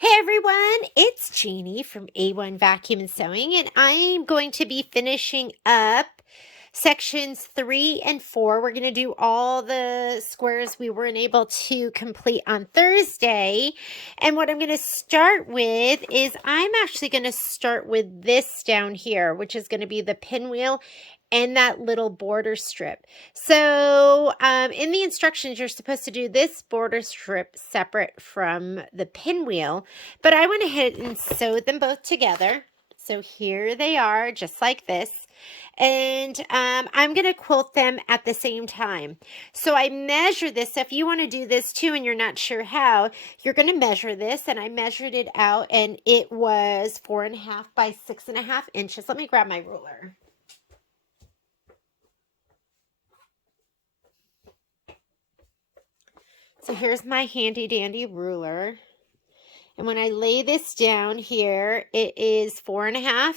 Hey everyone, it's Jeannie from A1 Vacuum and Sewing, and I'm going to be finishing up sections 3 and 4. We're going to do all the squares we weren't able to complete on Thursday. And what I'm going to start with is I'm actually going to start with this down here, which is going to be the pinwheel and that little border strip. So in the instructions, you're supposed to do this border strip separate from the pinwheel, but I went ahead and sewed them both together. So here they are, just like this. And I'm going to quilt them at the same time. So I measure this. So if you want to do this too and you're not sure how, you're going to measure this. And I measured it out and it was 4.5 by 6.5 inches. Let me grab my ruler. So here's my handy dandy ruler. And when I lay this down here, it is 4.5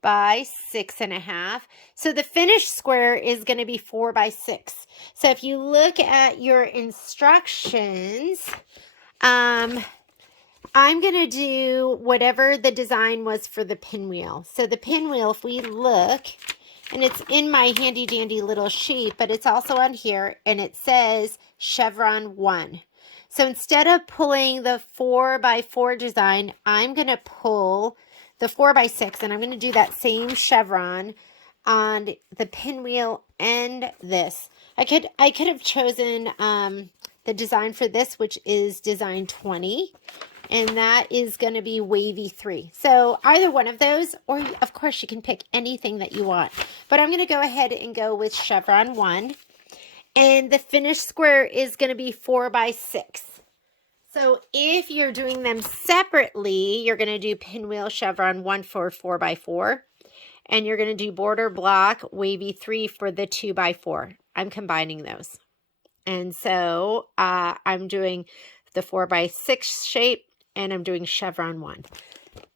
by 6.5. So the finished square is going to be 4 by 6. So if you look at your instructions, I'm going to do whatever the design was for the pinwheel. So the pinwheel, if we look, and it's in my handy dandy little sheet, but it's also on here, and it says chevron 1. So instead of pulling the 4 by 4 design, I'm going to pull the 4 by 6, and I'm going to do that same chevron on the pinwheel and this. I could have chosen the design for this, which is design 20. And that is going to be wavy 3. So either one of those, or of course you can pick anything that you want. But I'm going to go ahead and go with chevron 1. And the finished square is going to be 4 by 6. So if you're doing them separately, you're going to do pinwheel chevron 1 for 4 by 4. And you're going to do border block wavy 3 for the 2 by 4. I'm combining those. And so I'm doing the 4 by 6 shape. And I'm doing chevron 1.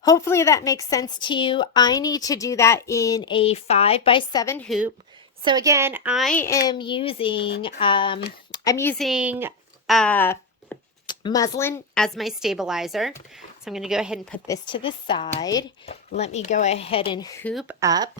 Hopefully that makes sense to you. I need to do that in a 5 by 7 hoop. So again, I am using muslin as my stabilizer. So I'm going to go ahead and put this to the side. Let me go ahead and hoop up.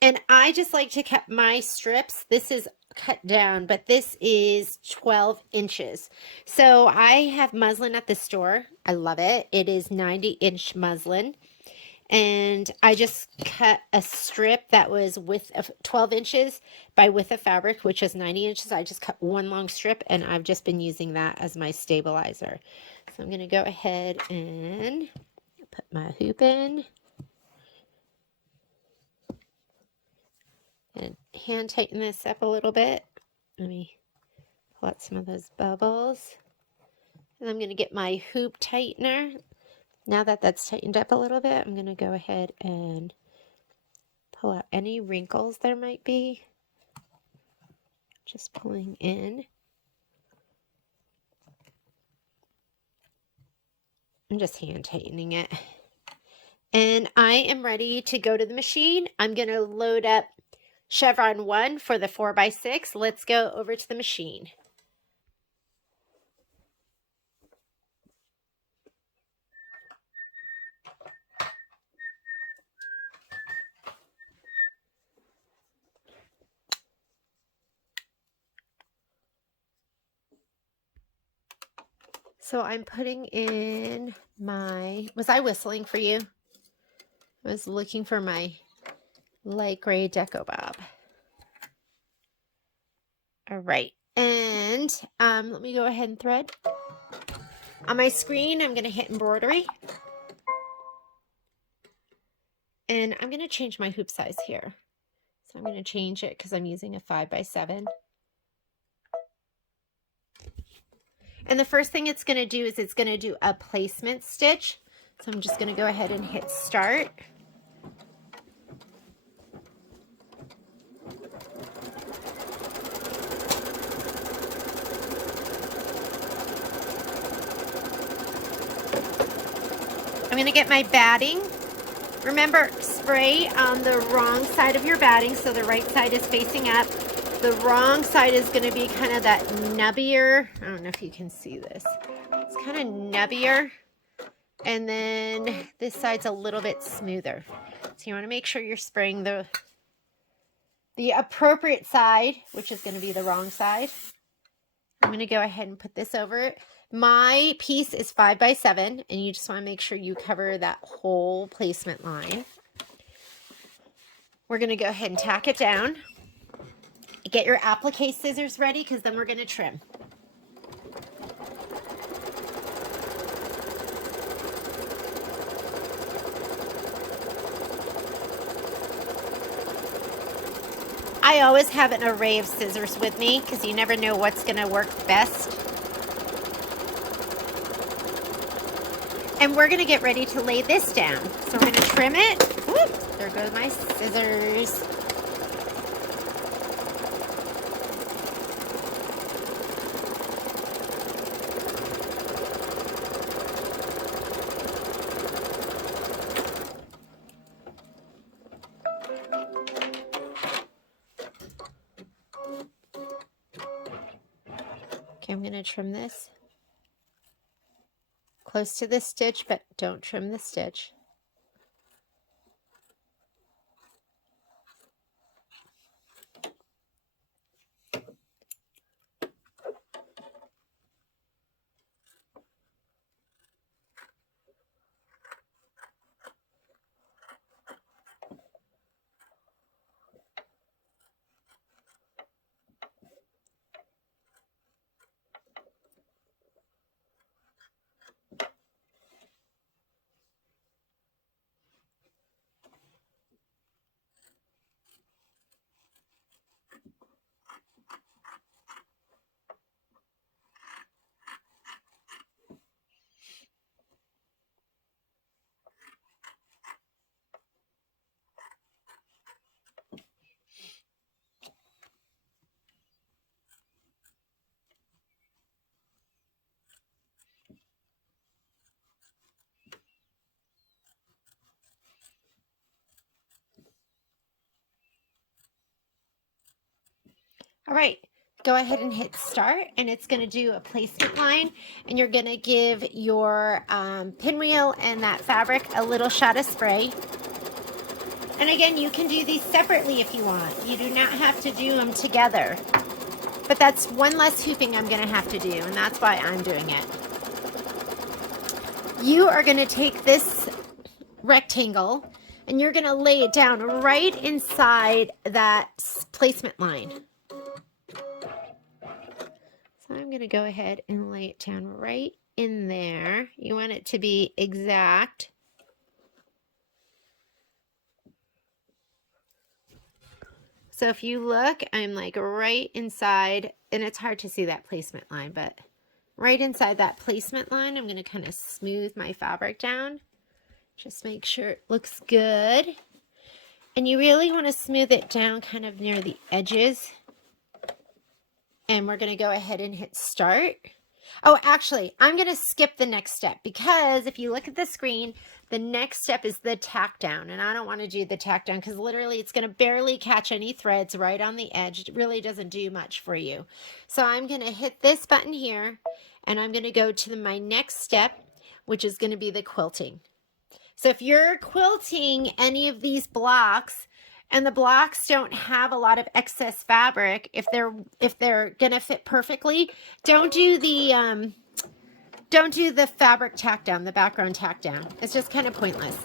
And I just like to cut my strips. This is cut down, but this is 12 inches. So I have muslin at the store. I love it. It is 90-inch muslin. And I just cut a strip that was width of 12 inches by width of fabric, which is 90 inches. I just cut one long strip, and I've just been using that as my stabilizer. So I'm going to go ahead and put my hoop in. And hand tighten this up a little bit. Let me pull out some of those bubbles. And I'm going to get my hoop tightener. Now that that's tightened up a little bit, I'm going to go ahead and pull out any wrinkles there might be. Just pulling in. I'm just hand tightening it. And I am ready to go to the machine. I'm going to load up chevron 1 for the 4 by 6. Let's go over to the machine. So I'm putting in my, was I whistling for you? I was looking for my light gray deco bob. All right, and let me go ahead and thread. On my screen, I'm going to hit embroidery. And I'm going to change my hoop size here. So I'm going to change it because I'm using a 5 by 7. And the first thing it's going to do is it's going to do a placement stitch. So I'm just going to go ahead and hit start. I'm going to get my batting. Remember, spray on the wrong side of your batting so the right side is facing up. The wrong side is going to be kind of that nubbier. I don't know if you can see this. It's kind of nubbier. And then this side's a little bit smoother. So you want to make sure you're spraying the appropriate side, which is going to be the wrong side. I'm going to go ahead and put this over it. My piece is 5 by 7, and you just want to make sure you cover that whole placement line. We're going to go ahead and tack it down. Get your applique scissors ready, because then we're going to trim. I always have an array of scissors with me because you never know what's going to work best. And we're going to get ready to lay this down. So we're going to trim it. Whoop, there goes my scissors. Okay, I'm going to trim this close to the stitch, but don't trim the stitch. All right, go ahead and hit start, and it's going to do a placement line, and you're going to give your pinwheel and that fabric a little shot of spray. And again, you can do these separately if you want. You do not have to do them together. But that's one less hooping I'm going to have to do, and that's why I'm doing it. You are going to take this rectangle, and you're going to lay it down right inside that placement line. So I'm going to go ahead and lay it down right in there. You want it to be exact. So if you look, I'm like right inside, and it's hard to see that placement line, but right inside that placement line, I'm going to kind of smooth my fabric down. Just make sure it looks good. And you really want to smooth it down kind of near the edges. And we're going to go ahead and hit start. Oh, actually, I'm going to skip the next step because if you look at the screen, the next step is the tack down. And I don't want to do the tack down because literally it's going to barely catch any threads right on the edge. It really doesn't do much for you. So I'm going to hit this button here, and I'm going to go to my next step, which is going to be the quilting. So if you're quilting any of these blocks, and the blocks don't have a lot of excess fabric, if they're gonna fit perfectly, don't do the fabric tack down, the background tack down. It's just kind of pointless.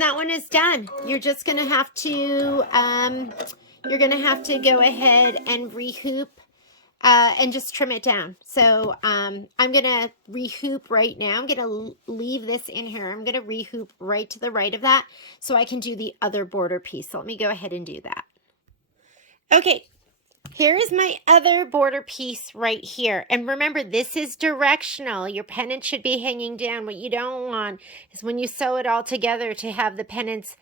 And that one is done. You're just going to have to, go ahead and rehoop and just trim it down. So I'm going to rehoop right now. I'm going to leave this in here. I'm going to rehoop right to the right of that so I can do the other border piece. So let me go ahead and do that. Okay, here is my other border piece right here. And remember, this is directional. Your pennant should be hanging down. What you don't want is when you sew it all together to have the pennants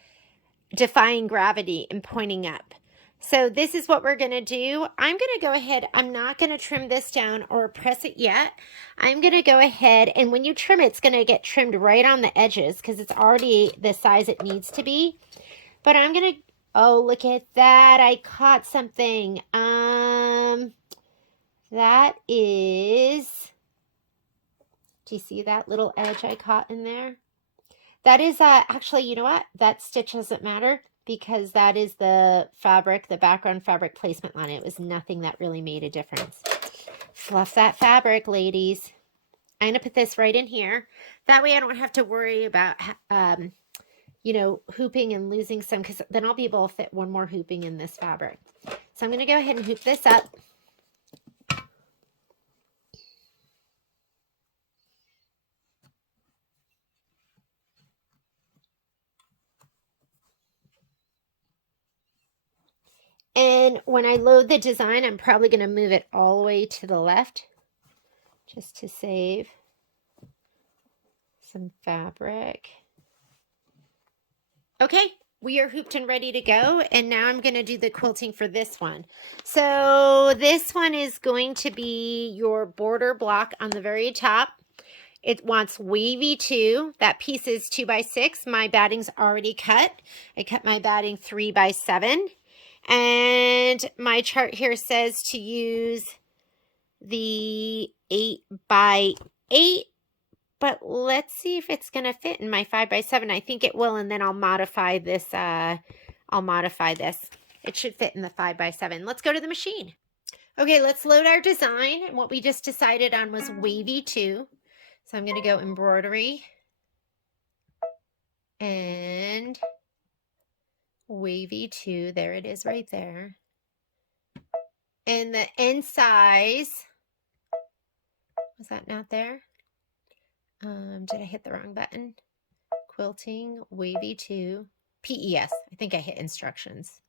defying gravity and pointing up. So this is what we're going to do. I'm going to go ahead. I'm not going to trim this down or press it yet. I'm going to go ahead, and when you trim it, it's going to get trimmed right on the edges because it's already the size it needs to be. But I'm going to, oh, look at that. I caught something. That is, do you see that little edge I caught in there? That is, actually, you know what? That stitch doesn't matter because that is the fabric, the background fabric placement on it. It was nothing that really made a difference. Fluff that fabric, ladies. I'm going to put this right in here. That way I don't have to worry about, you know, hooping and losing some, because then I'll be able to fit one more hooping in this fabric. So I'm going to go ahead and hoop this up. And when I load the design, I'm probably going to move it all the way to the left just to save some fabric. Okay, we are hooped and ready to go. And now I'm going to do the quilting for this one. So this one is going to be your border block on the very top. It wants wavy 2. That piece is 2 by 6. My batting's already cut. I cut my batting 3 by 7. And my chart here says to use the 8 by 8, but let's see if it's going to fit in my 5 by 7. I think it will, and then I'll modify this. It should fit in the 5 by 7. Let's go to the machine. Okay, let's load our design. And what we just decided on was wavy 2. So I'm going to go embroidery and wavy 2. There it is right there. And the end size, was that not there? Did I hit the wrong button? Quilting, wavy 2, PES. I think I hit instructions.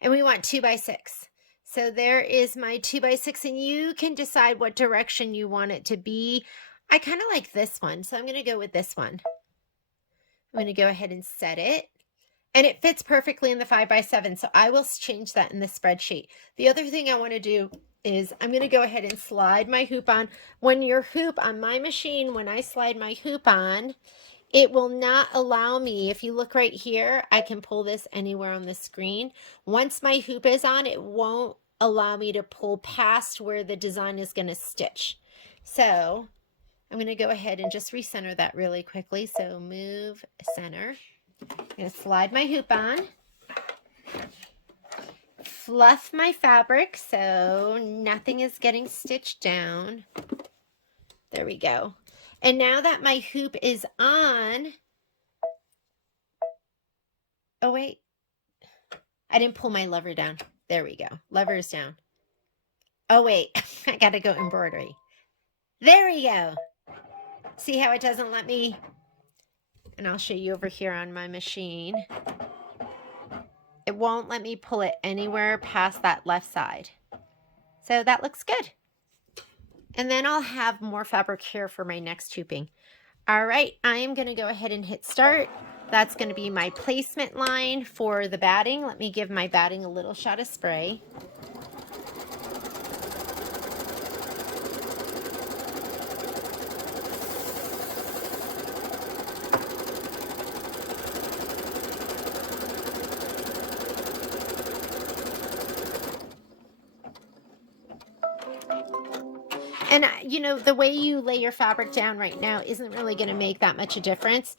And we want 2 by 6. So there is my 2 by 6, and you can decide what direction you want it to be. I kind of like this one, so I'm going to go with this one. I'm going to go ahead and set it. And it fits perfectly in the 5 by 7, so I will change that in the spreadsheet. The other thing I want to do is I'm going to go ahead and slide my hoop on. When your hoop on my machine, when I slide my hoop on, it will not allow me, if you look right here, I can pull this anywhere on the screen. Once my hoop is on, it won't allow me to pull past where the design is going to stitch. So I'm going to go ahead and just recenter that really quickly. So move center. I'm going to slide my hoop on, fluff my fabric so nothing is getting stitched down. There we go. And now that my hoop is on, oh wait, I didn't pull my lever down. There we go. Lever is down. Oh wait, I got to go embroidery. There we go. See how it doesn't let me? And I'll show you over here on my machine. It won't let me pull it anywhere past that left side. So that looks good. And then I'll have more fabric here for my next hooping. All right, I am going to go ahead and hit start. That's going to be my placement line for the batting. Let me give my batting a little shot of spray. And, you know, the way you lay your fabric down right now isn't really going to make that much a difference.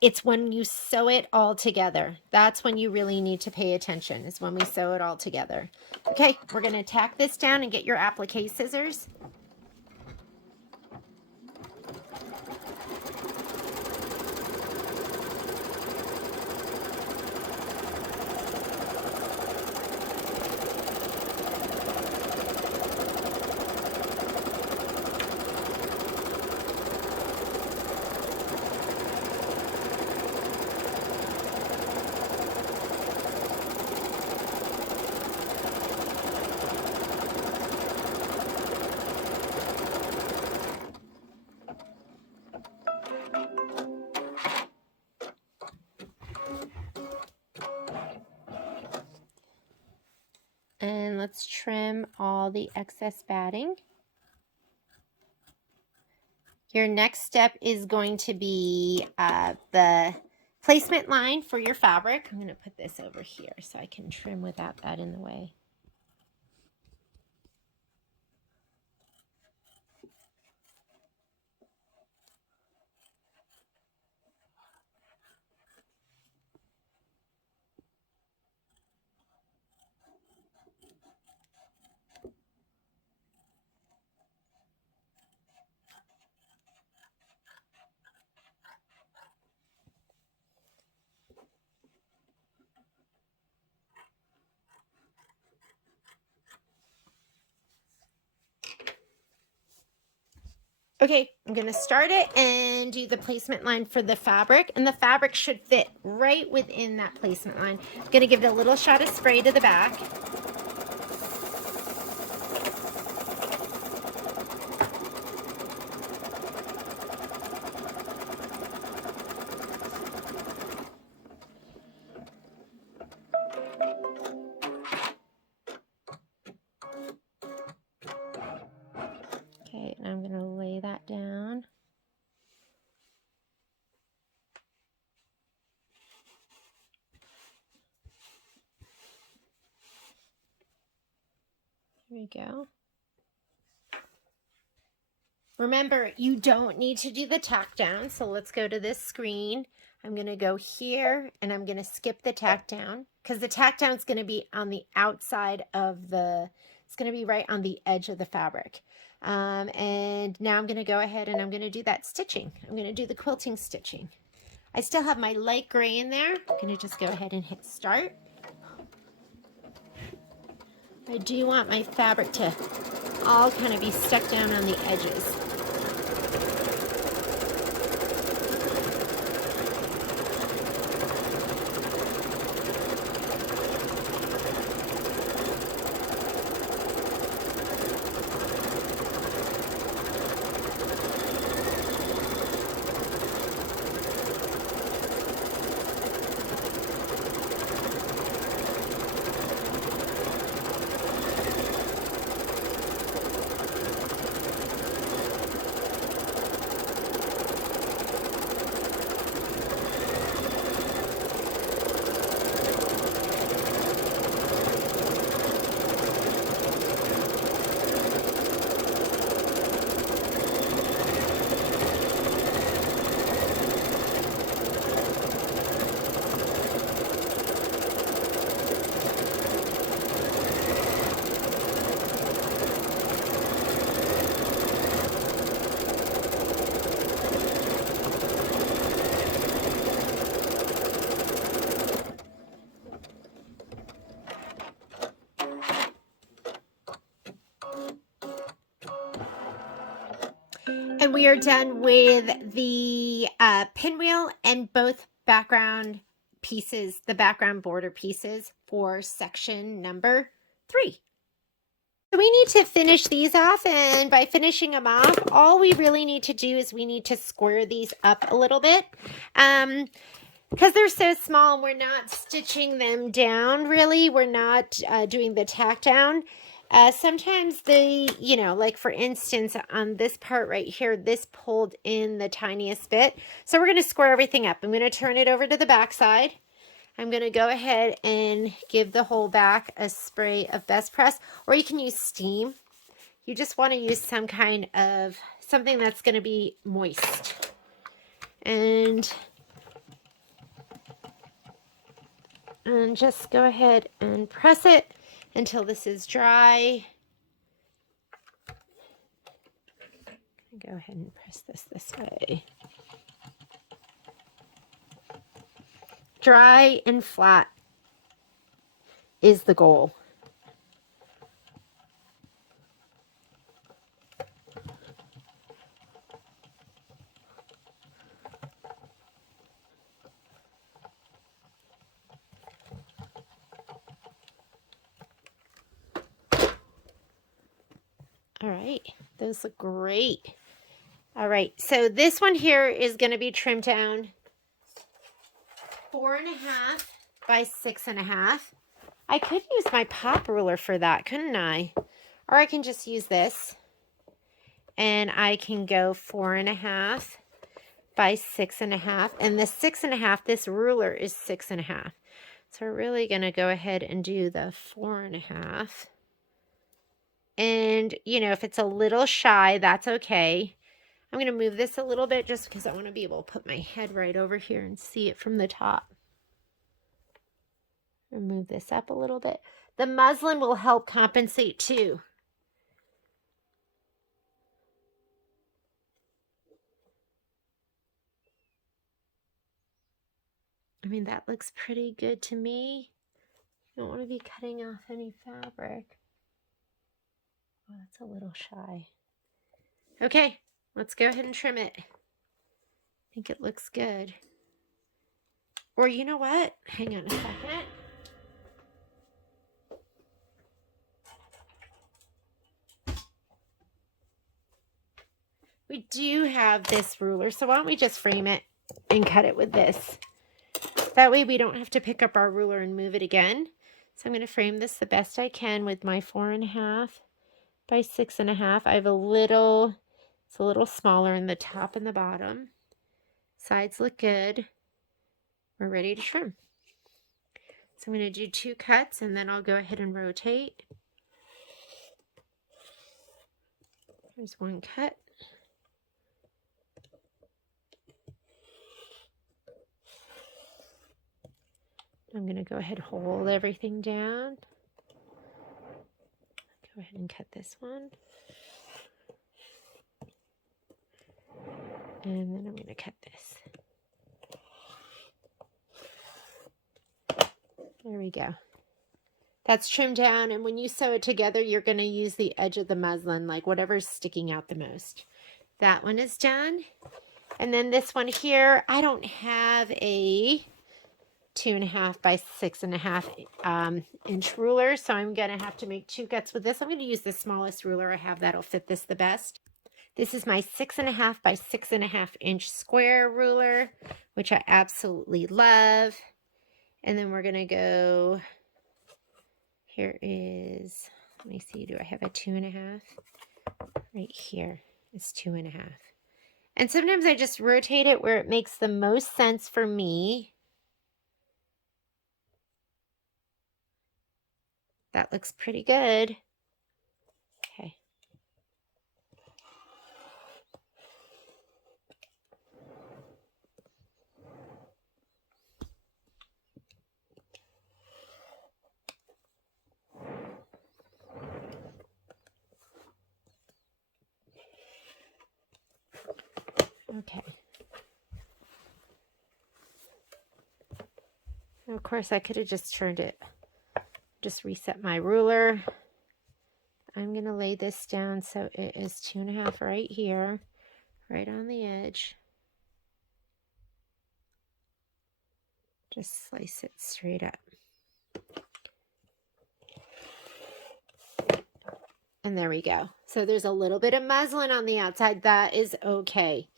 It's when you sew it all together. That's when you really need to pay attention, is when we sew it all together. Okay, we're going to tack this down and get your applique scissors. and let's trim all the excess batting. Your next step is going to be the placement line for your fabric. I'm going to put this over here so I can trim without that in the way. Okay, I'm going to start it and do the placement line for the fabric, and the fabric should fit right within that placement line. I'm going to give it a little shot of spray to the back. Okay, and I'm going to lay that down. There we go. Remember, you don't need to do the tack down, so let's go to this screen. I'm going to go here, and I'm going to skip the tack down, because the tack down is going to be on the outside of the, it's going to be right on the edge of the fabric. And now I'm going to go ahead and I'm going to do that stitching. I'm going to do the quilting stitching. I still have my light gray in there. I'm going to just go ahead and hit start. I do want my fabric to all kind of be stuck down on the edges. And we are done with the pinwheel and both background pieces, the background border pieces for section number 3. So we need to finish these off, and by finishing them off, all we really need to do is we need to square these up a little bit. Because they're so small, we're not stitching them down really. We're not doing the tack down. Sometimes they, you know, like for instance, on this part right here, this pulled in the tiniest bit. So we're going to square everything up. I'm going to turn it over to the back side. I'm going to go ahead and give the whole back a spray of Best Press, or you can use steam. You just want to use some kind of something that's going to be moist. And just go ahead and press it until this is dry. Go ahead and press this way. Dry and flat is the goal. All right, those look great. All right, so this one here is going to be trimmed down 4.5 by 6.5. I could use my pop ruler for that, couldn't I? Or I can just use this. And I can go 4.5 by 6.5. And the 6.5, this ruler is 6.5. So we're really going to go ahead and do the 4.5. And, you know, if it's a little shy, that's okay. I'm going to move this a little bit just because I want to be able to put my head right over here and see it from the top. And move this up a little bit. The muslin will help compensate too. I mean, that looks pretty good to me. You don't want to be cutting off any fabric. Oh, that's a little shy. Okay, let's go ahead and trim it. I think it looks good. Or you know what? Hang on a second. We do have this ruler, so why don't we just frame it and cut it with this? That way we don't have to pick up our ruler and move it again. So I'm going to frame this the best I can with my 4.5 by 6.5. I have it's a little smaller in the top and the bottom. Sides look good. We're ready to trim. So I'm going to do 2 cuts and then I'll go ahead and rotate. There's 1 cut. I'm going to go ahead and hold everything down. Go ahead and cut this one. And then I'm going to cut this. There we go. That's trimmed down, and when you sew it together, you're going to use the edge of the muslin, like whatever's sticking out the most. That one is done. And then this one here, I don't have a 2.5 by 6.5 inch ruler, so I'm going to have to make 2 cuts with this. I'm going to use the smallest ruler I have. That'll fit this the best. This is my 6.5 by 6.5 inch square ruler, which I absolutely love. And then we're going to go, here is, let me see, do I have a 2.5? Right here is 2.5. And sometimes I just rotate it where it makes the most sense for me. That looks pretty good. Okay. Okay. And of course, I could have just turned it, just reset my ruler. I'm going to lay this down so it is 2.5 right here, right on the edge. Just slice it straight up. And there we go. So there's a little bit of muslin on the outside. That is okay.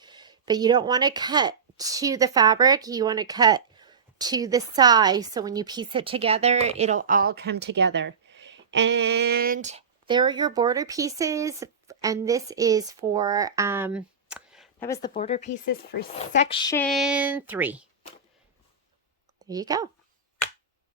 But you don't want to cut to the fabric. You want to cut to the side. So when you piece it together, it'll all come together. And there are your border pieces. And this is for, that was the border pieces for section 3. There you go.